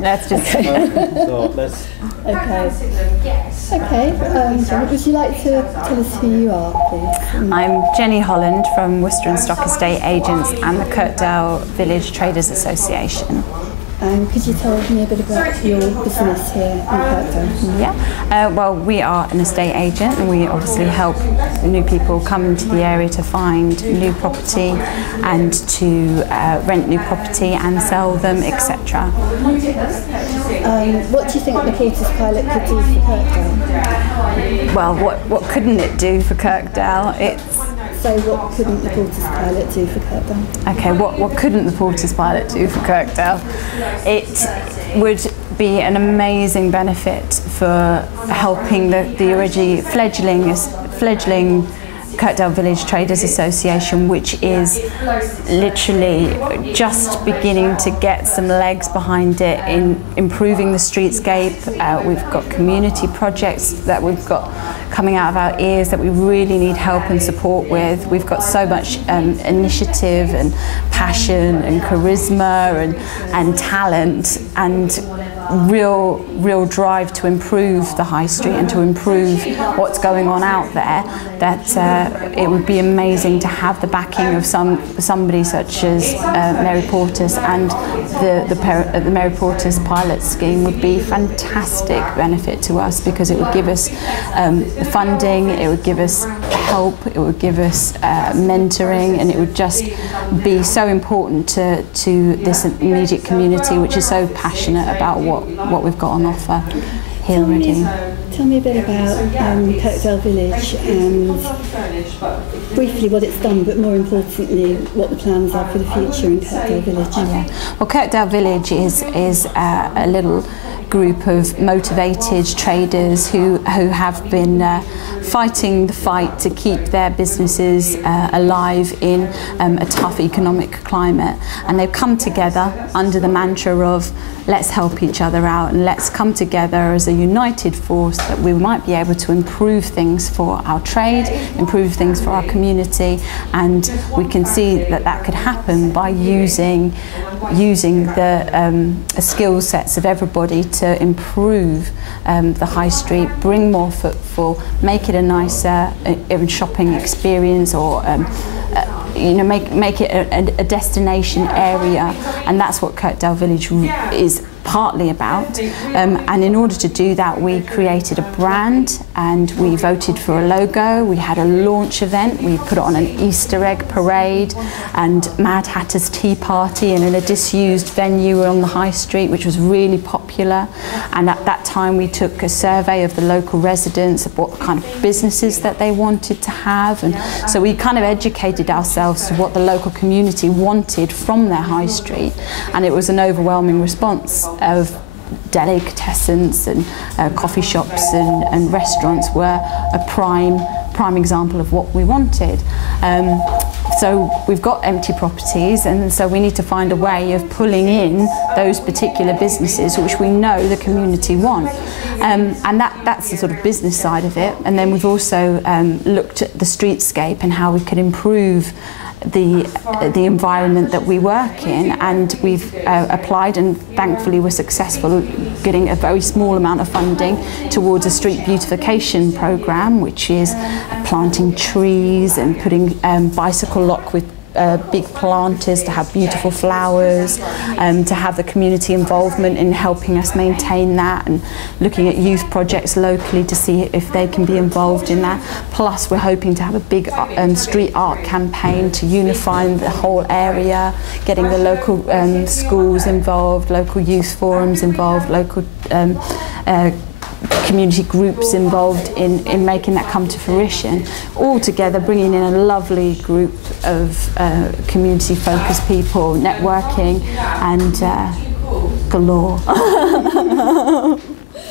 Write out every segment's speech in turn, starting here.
Let's just. So let's. Okay. Okay. So would you like to tell us who you are, please? I'm Jenny Holland from Worcester and Stock Estate Agents and the Kirkdale Village Traders Association. Could you tell me a bit about your business here in Kirkdale? Yeah, well, we are an estate agent and we obviously help new people come into the area to find new property and to rent new property and sell them, etc. What do you think the Porter's Pilot could do for Kirkdale? Well, what couldn't it do for Kirkdale? So what couldn't the Porter's Pilot do for Kirkdale? Okay, what couldn't the Porter's Pilot do for Kirkdale? It would be an amazing benefit for helping the already fledgling Kirkdale Village Traders Association, which is literally just beginning to get some legs behind it in improving the streetscape. We've got community projects that we've got coming out of our ears that we really need help and support with. We've got so much initiative and passion and charisma and talent and real drive to improve the high street and to improve what's going on out there, that it would be amazing to have the backing of somebody such as Mary Portas, and the Mary Portas pilot scheme would be fantastic benefit to us, because it would give us funding, it would give us help, it would give us mentoring, and it would just be so important to this immediate community, which is so passionate about what we've got on offer here already. Tell me a bit about Kirkdale Village and briefly what it's done, but more importantly what the plans are for the future in Kirkdale Village. Yeah. Well, Kirkdale Village is a little group of motivated traders who have been fighting the fight to keep their businesses alive in a tough economic climate, and they've come together under the mantra of let's help each other out and let's come together as a united force, that we might be able to improve things for our trade, improve things for our community, and we can see that could happen by using the skill sets of everybody to improve the high street, bring more footfall, make it a nicer shopping experience, or make it a destination area, and that's what Kirkdale Village is partly about. And in order to do that, we created a brand and we voted for a logo. We had a launch event, we put on an Easter egg parade and Mad Hatter's Tea Party in a disused venue on the high street, which was really popular. And at that time we took a survey of the local residents of what kind of businesses that they wanted to have, and so we kind of educated ourselves to what the local community wanted from their high street, and it was an overwhelming response of delicatessens and coffee shops and restaurants were a prime example of what we wanted. So we've got empty properties, and so we need to find a way of pulling in those particular businesses which we know the community want. And that's the sort of business side of it. And then we've also looked at the streetscape and how we could improve the environment that we work in, and we've applied and thankfully we're successful getting a very small amount of funding towards a street beautification program, which is planting trees and putting bicycle lock with big planters to have beautiful flowers, to have the community involvement in helping us maintain that, and looking at youth projects locally to see if they can be involved in that. Plus we're hoping to have a big street art campaign to unify the whole area, getting the local schools involved, local youth forums involved, local community groups involved in making that come to fruition, all together bringing in a lovely group of community focused people, networking and galore.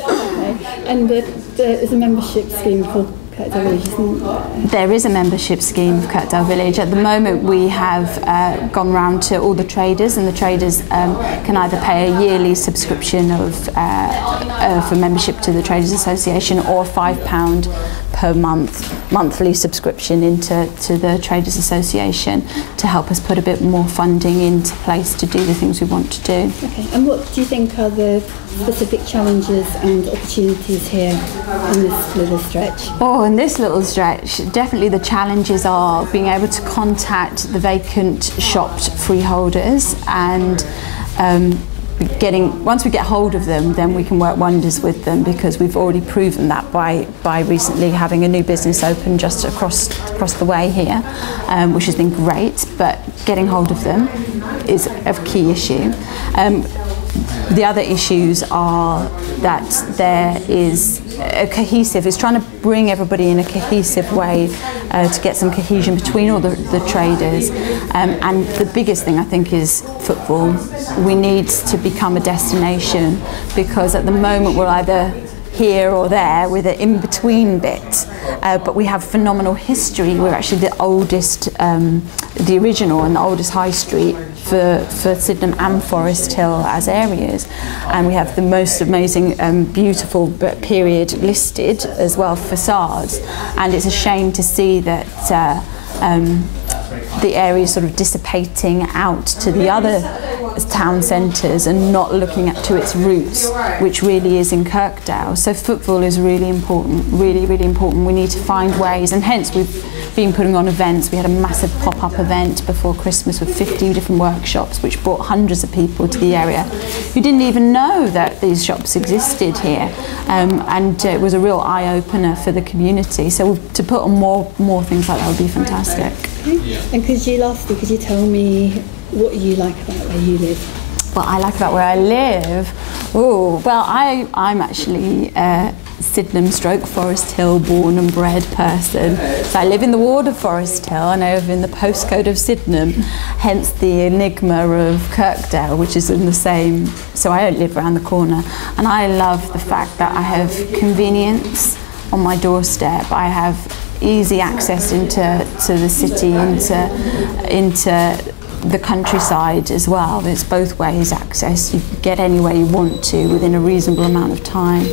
Okay. And there's a membership scheme called Kirkdale Village, isn't there? There is a membership scheme of Kirkdale Village. At the moment we have gone round to all the traders, and the traders can either pay a yearly subscription for membership to the Traders Association, or £5 per monthly subscription into the Traders Association to help us put a bit more funding into place to do the things we want to do. Okay, and what do you think are the specific challenges and opportunities here in this little stretch? Oh, in this little stretch, definitely the challenges are being able to contact the vacant shopped freeholders and once we get hold of them, then we can work wonders with them, because we've already proven that by recently having a new business open just across the way here, which has been great. But getting hold of them is a key issue. The other issues are that there is it's trying to bring everybody in a cohesive way to get some cohesion between all the traders. And the biggest thing, I think, is football. We need to become a destination, because at the moment we're either here or there with an in-between bit, but we have phenomenal history. We're actually the oldest, the original and the oldest high street for Sydenham and Forest Hill as areas, and we have the most amazing, beautiful period listed as well, facades, and it's a shame to see that the area is sort of dissipating out to the other town centres and not looking to its roots, which really is in Kirkdale. So football is really important, really, really important. We need to find ways, and hence we've been putting on events. We had a massive pop-up event before Christmas with 50 different workshops, which brought hundreds of people to the area who didn't even know that these shops existed here, and it was a real eye-opener for the community. So to put on more things like that would be fantastic. And could you tell me what you like about where you live? What I like about where I live? Oh, well, I'm actually a Sydenham / Forest Hill born and bred person. So I live in the ward of Forest Hill and I live in the postcode of Sydenham, hence the enigma of Kirkdale, which is in the same, so I don't live around the corner. And I love the fact that I have convenience on my doorstep. I have easy access into the city, into the countryside as well. It's both ways access. You can get anywhere you want to within a reasonable amount of time.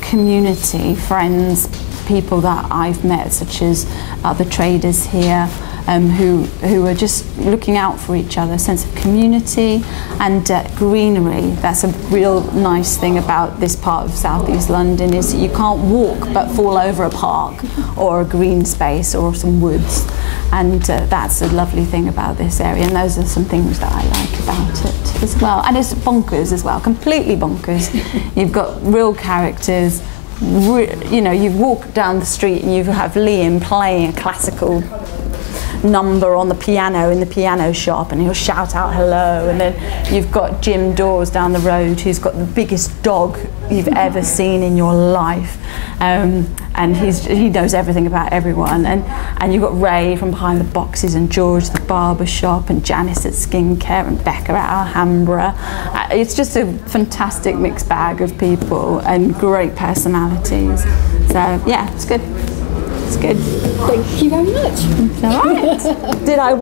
Community, friends, people that I've met, such as other traders here, who are just looking out for each other, sense of community and greenery. That's a real nice thing about this part of South East London, is that you can't walk but fall over a park or a green space or some woods. And that's a lovely thing about this area, and those are some things that I like about it as well. And it's bonkers as well, completely bonkers. You've got real characters. You know, you walk down the street and you have Liam playing a classical number on the piano in the piano shop, and he'll shout out hello. And then you've got Jim Dawes down the road, who's got the biggest dog you've ever seen in your life, and he knows everything about everyone. And you've got Ray from behind the boxes, and George the barber shop, and Janice at skincare, and Becca at Alhambra. It's just a fantastic mixed bag of people and great personalities. So yeah, it's good. It's good. Thank you very much. All right. Did I